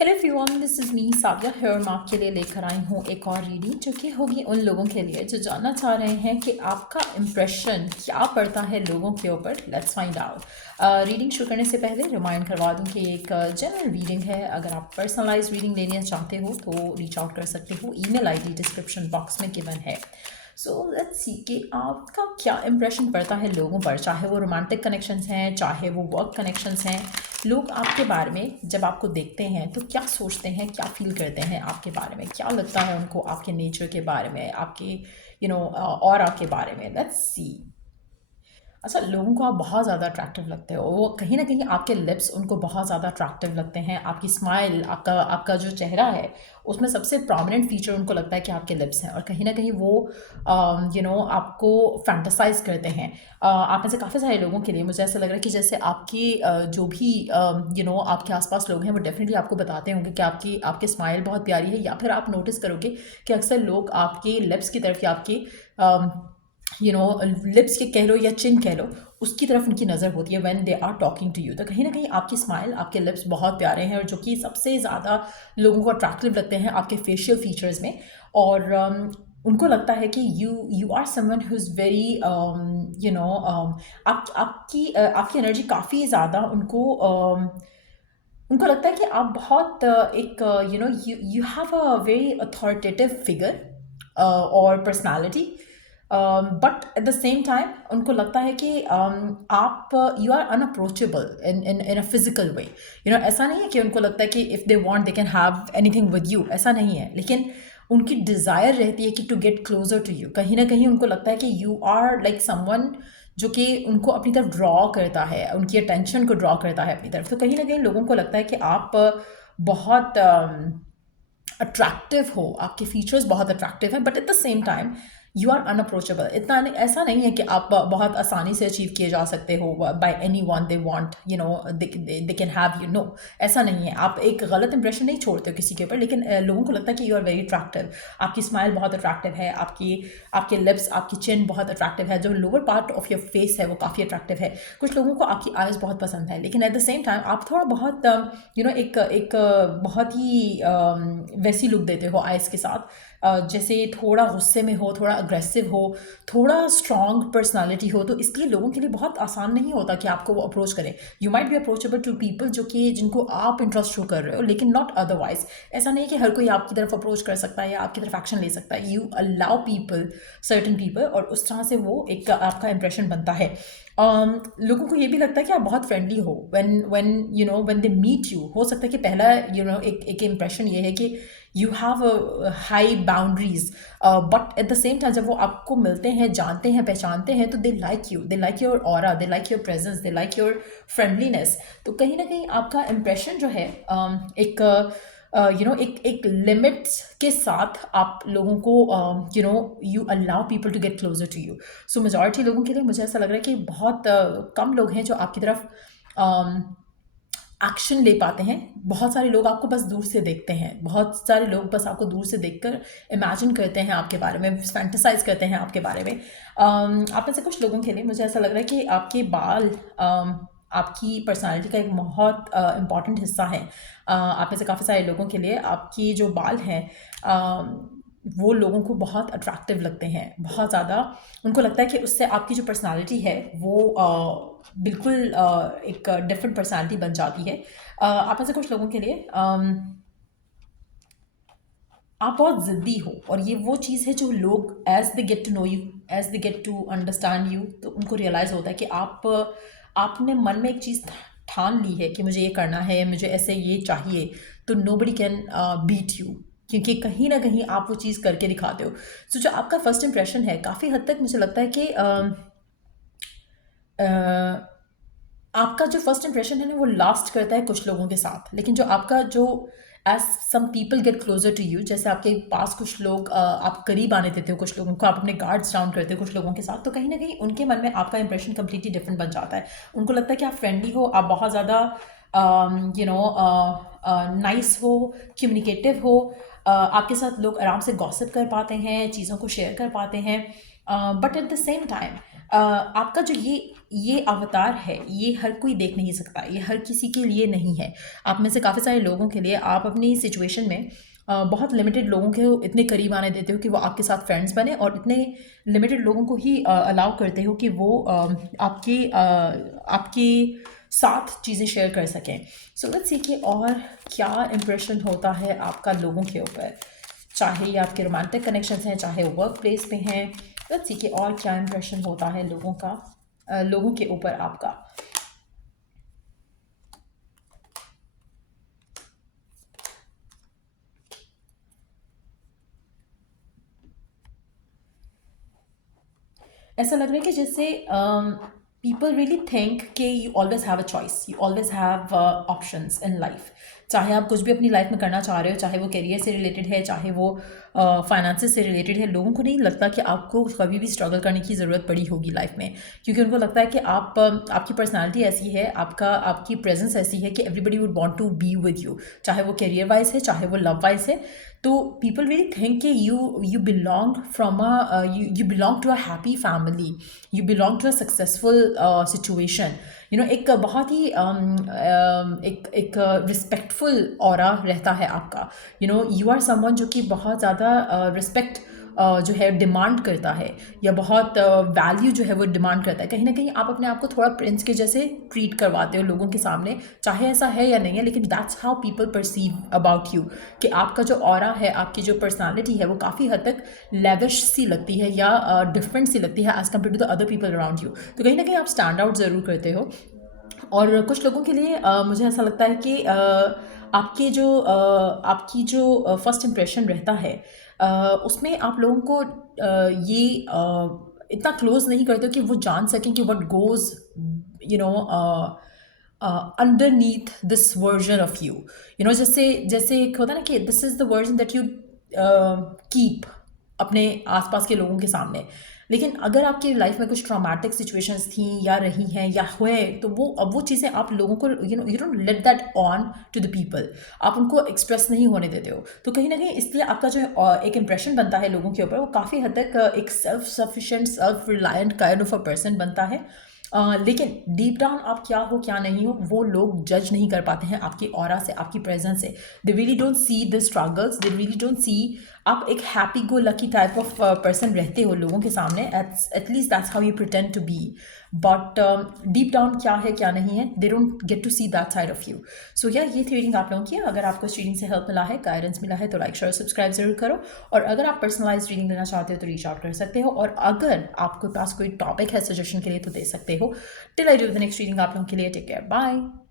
Hello everyone, this is me Savia here. मैं आपके लिए लेकर आई हूँ एक और रीडिंग जो कि होगी उन लोगों के लिए जो जानना चाह रहे हैं कि आपका इम्प्रेशन क्या पड़ता है लोगों के ऊपर। Let's find out. रीडिंग शुरू करने से पहले रिमाइंड करवा दूँ कि एक जनरल रीडिंग है। अगर आप पर्सनलाइज रीडिंग लेना चाहते हो तो रीच आउट कर सकते हो। ईमेल आईडी डिस्क्रिप्शन बॉक्स में गिवन है। सो लेट्स सी कि आपका क्या इम्प्रेशन पड़ता है लोगों पर, चाहे वो रोमांटिक कनेक्शंस हैं, चाहे वो वर्क कनेक्शंस हैं। लोग आपके बारे में जब आपको देखते हैं तो क्या सोचते हैं, क्या फील करते हैं आपके बारे में, क्या लगता है उनको आपके नेचर के बारे में, आपके और आपके बारे में। Let's see. अच्छा, लोगों को आप बहुत ज़्यादा अट्रैक्टिव लगते हो। वो कहीं ना कहीं आपके लिप्स उनको बहुत ज़्यादा अट्रैक्टिव लगते हैं। आपकी स्माइल, आपका आपका जो चेहरा है उसमें सबसे प्रोमिनेंट फीचर उनको लगता है कि आपके लिप्स हैं। और कहीं ना कहीं वो आपको फैंटासाइज करते हैं। आप में से काफ़ी सारे लोगों के लिए मुझे ऐसा लग रहा है कि जैसे आपकी जो भी आपके आसपास लोग हैं वो डेफिनेटली आपको बताते होंगे कि आपकी स्माइल बहुत प्यारी है। या फिर आप नोटिस करोगे कि अक्सर लोग आपके लिप्स की तरफ या आपके लिप्स के कह लो या चिन कह लो, उसकी तरफ उनकी नज़र होती है when they are talking to you. तो कहीं ना कहीं आपकी स्माइल, आपके लिप्स बहुत प्यारे हैं और जो कि सबसे ज़्यादा लोगों को अट्रैक्टिव लगते हैं आपके फेशियल फीचर्स में। और उनको लगता है कि you are someone who is very आपकी एनर्जी काफ़ी ज़्यादा उनको लगता है कि आप बहुत एक you have a very authoritative figure और personality. But at the same time उनको लगता है कि आप you are unapproachable in a physical way. ऐसा नहीं है कि उनको लगता है कि if they want they can have anything with you, ऐसा नहीं है। लेकिन उनकी डिज़ायर रहती है कि to get closer to you. कहीं ना कहीं उनको लगता है कि यू आर लाइक समवन जो कि उनको अपनी तरफ ड्रॉ करता है, उनकी अटेंशन को ड्रॉ करता है अपनी तरफ। तो कहीं ना कहीं लोगों को लगता है कि आप बहुत अट्रैक्टिव हो, आपके फीचर्स बहुत अट्रैक्टिव हैं। But at the same time you are unapproachable. इतना नहीं, ऐसा नहीं है कि आप बहुत आसानी से अचीव किए जा सकते हो by anyone they want they can have you. No, ऐसा नहीं है। आप एक गलत इंप्रेशन नहीं छोड़ते हो किसी के ऊपर, लेकिन लोगों को लगता है कि यू आर वेरी अट्रैक्टिव। आपकी स्माइल बहुत अट्रैक्टिव है, आपके लिप्स, आपकी चिन बहुत अट्रैक्टिव है, जो lower part of your face है वो काफ़ी अट्रैक्टिव है। कुछ लोगों को आपकी आइज बहुत पसंद है, लेकिन एट द सेम टाइम आप थोड़ा बहुत एक बहुत ही वैसी लुक देते हो आइज़ के साथ, जैसे थोड़ा गुस्से में हो, थोड़ा अग्रेसिव हो, थोड़ा स्ट्रॉन्ग पर्सनालिटी हो। तो इसलिए लोगों के लिए बहुत आसान नहीं होता कि आपको वो अप्रोच करें। You might be approachable to people जिनको आप इंटरेस्ट शो कर रहे हो, लेकिन नॉट अदरवाइज। ऐसा नहीं है कि हर कोई आपकी तरफ अप्रोच कर सकता है या आपकी तरफ एक्शन ले सकता है। You allow people, certain people, और उस तरह से वो एक आपका इंप्रेशन बनता है। लोगों को ये भी लगता है कि आप बहुत फ्रेंडली हो। व्हेन दे मीट यू, हो सकता है कि पहला एक इम्प्रेशन ये है कि you have high boundaries. But at the same time जब वो आपको मिलते हैं, जानते हैं, पहचानते हैं, तो they like your aura, they like your presence, they like your friendliness. तो कहीं ना कहीं आपका इम्प्रेशन जो है एक एक लिमिट्स के साथ आप लोगों को you allow people to get closer to you. So majority लोगों के लिए मुझे ऐसा लग रहा है कि बहुत कम लोग हैं जो आपकी तरफ एक्शन ले पाते हैं। बहुत सारे लोग आपको बस दूर से देखते हैं, बहुत सारे लोग बस आपको दूर से देखकर इमेजिन करते हैं आपके बारे में, फैंटेसाइज करते हैं आपके बारे में। आप में से कुछ लोगों के लिए मुझे ऐसा लग रहा है कि आपके बाल आपकी पर्सनालिटी का एक बहुत इम्पॉर्टेंट हिस्सा है। आप में से काफ़ी सारे लोगों के लिए आपकी जो बाल हैं वो लोगों को बहुत अट्रैक्टिव लगते हैं, बहुत ज़्यादा। उनको लगता है कि उससे आपकी जो पर्सनालिटी है वो बिल्कुल एक डिफरेंट पर्सनालिटी बन जाती है। आप में से कुछ लोगों के लिए आप बहुत ज़िद्दी हो, और ये वो चीज़ है जो लोग as they get to know you, as they get to understand you, तो उनको रियलाइज़ होता है कि आपने मन में एक चीज़ ठान ली है कि मुझे ये करना है, मुझे ऐसे ये चाहिए। तो nobody can beat you, क्योंकि कहीं ना कहीं आप वो चीज़ करके दिखाते हो। सो जो आपका फर्स्ट इंप्रेशन है, काफ़ी हद तक मुझे लगता है कि आपका जो फर्स्ट इंप्रेशन है ना वो लास्ट करता है कुछ लोगों के साथ। लेकिन जो आपका जो as some people get closer to you, जैसे आपके पास कुछ लोग आप करीब आने देते हो कुछ लोगों को, आप अपने गार्ड्स डाउन करते हो कुछ लोगों के साथ, तो कहीं ना कहीं उनके मन में आपका इंप्रेशन कम्प्लीटली डिफरेंट बन जाता है। उनको लगता है कि आप फ्रेंडली हो, आप बहुत ज़्यादा नाइस हो, कम्युनिकेटिव हो, आपके साथ लोग आराम से गॉसिप कर पाते हैं, चीज़ों को शेयर कर पाते हैं। But at the same time आपका जो ये ये अवतार है, ये हर कोई देख नहीं सकता, ये हर किसी के लिए नहीं है। आप में से काफ़ी सारे लोगों के लिए आप अपनी सिचुएशन में बहुत लिमिटेड लोगों के इतने करीब आने देते हो कि वो आपके साथ फ्रेंड्स बने, और इतने लिमिटेड लोगों को ही अलाउ करते हो कि वो आपके साथ चीज़ें शेयर कर सकें। सो लेट्स सी कि और क्या इम्प्रेशन होता है आपका लोगों के ऊपर, चाहे ये आपके रोमांटिक कनेक्शंस हैं, चाहे वर्क प्लेस पे हैं। लेट्स सी कि और क्या इम्प्रेशन होता है लोगों के ऊपर आपका। ऐसा लग रहा है कि जैसे पीपल रियली थिंक कि you always have a choice, you always have options in life. चाहे आप कुछ भी अपनी लाइफ में करना चाह रहे हो, चाहे वो करियर से रिलेटेड है, चाहे वो फाइनेंसेस से रिलेटेड है, लोगों को नहीं लगता कि आपको कभी भी स्ट्रगल करने की ज़रूरत पड़ी होगी लाइफ में, क्योंकि उनको लगता है कि आपकी पर्सनालिटी ऐसी है, आपकी प्रेजेंस ऐसी है कि everybody would want to be with you, चाहे वो करियर वाइज है, चाहे वो लव वाइज है। तो पीपल रियली थिंक कि you belong from you belong to a happy family, you belong to a successful situation. एक बहुत ही एक रिस्पेक्टफुल ऑरा रहता है आपका। यू आर समवन जो कि बहुत ज़्यादा रिस्पेक्ट जो है डिमांड करता है, या बहुत वैल्यू जो है वो डिमांड करता है। कहीं ना कहीं आप अपने आप को थोड़ा प्रिंस के जैसे ट्रीट करवाते हो लोगों के सामने, चाहे ऐसा है या नहीं है, लेकिन that's how people perceive about you, कि आपका जो ऑरा है, आपकी जो पर्सनालिटी है, वो काफ़ी हद तक लेविश सी लगती है, या डिफरेंट सी लगती है as compare to the other people around you. तो कहीं ना कहीं आप स्टैंड आउट ज़रूर करते हो। और कुछ लोगों के लिए मुझे ऐसा लगता है कि आपकी जो फर्स्ट इम्प्रेशन रहता है, उसमें आप लोगों को ये इतना क्लोज नहीं करते हो कि वो जान सकें कि what goes you know underneath this version of you. जैसे जैसे एक होता है ना कि this is the version that you keep अपने आसपास के लोगों के सामने। लेकिन अगर आपकी लाइफ में कुछ ट्रॉमेटिक सिचुएशंस थी, या रही हैं, या हुए, तो वो चीज़ें आप लोगों को you don't let that on to the people, आप उनको एक्सप्रेस नहीं होने देते हो। तो कहीं ना कहीं इसलिए आपका जो एक इम्प्रेशन बनता है लोगों के ऊपर, वो काफ़ी हद तक एक self sufficient, self reliant kind of a person बनता है। लेकिन डीप डाउन आप क्या हो क्या नहीं हो, वो लोग जज नहीं कर पाते हैं आपकी ऑरा से, आपकी प्रेजेंस से। They really don't see the struggles, they really don't see आप एक happy go lucky type of person रहते हो लोगों के सामने, at least that's how you pretend to be. But deep down क्या है क्या नहीं है, they don't get to see that side of you. So या ये थी रीडिंग आप लोगों की। अगर आपको इस रीडिंग से हेल्प मिला है, गाइडेंस मिला है, तो लाइक शेयर सब्सक्राइब जरूर करो। और अगर आप पर्सनलाइज रीडिंग लेना चाहते हो तो रीच आउट कर सकते हो, और अगर आपके पास कोई टॉपिक है सजेशन के लिए तो दे सकते हो। Till I do the next reading आप लोगों के लिए, टेक केयर, बाय।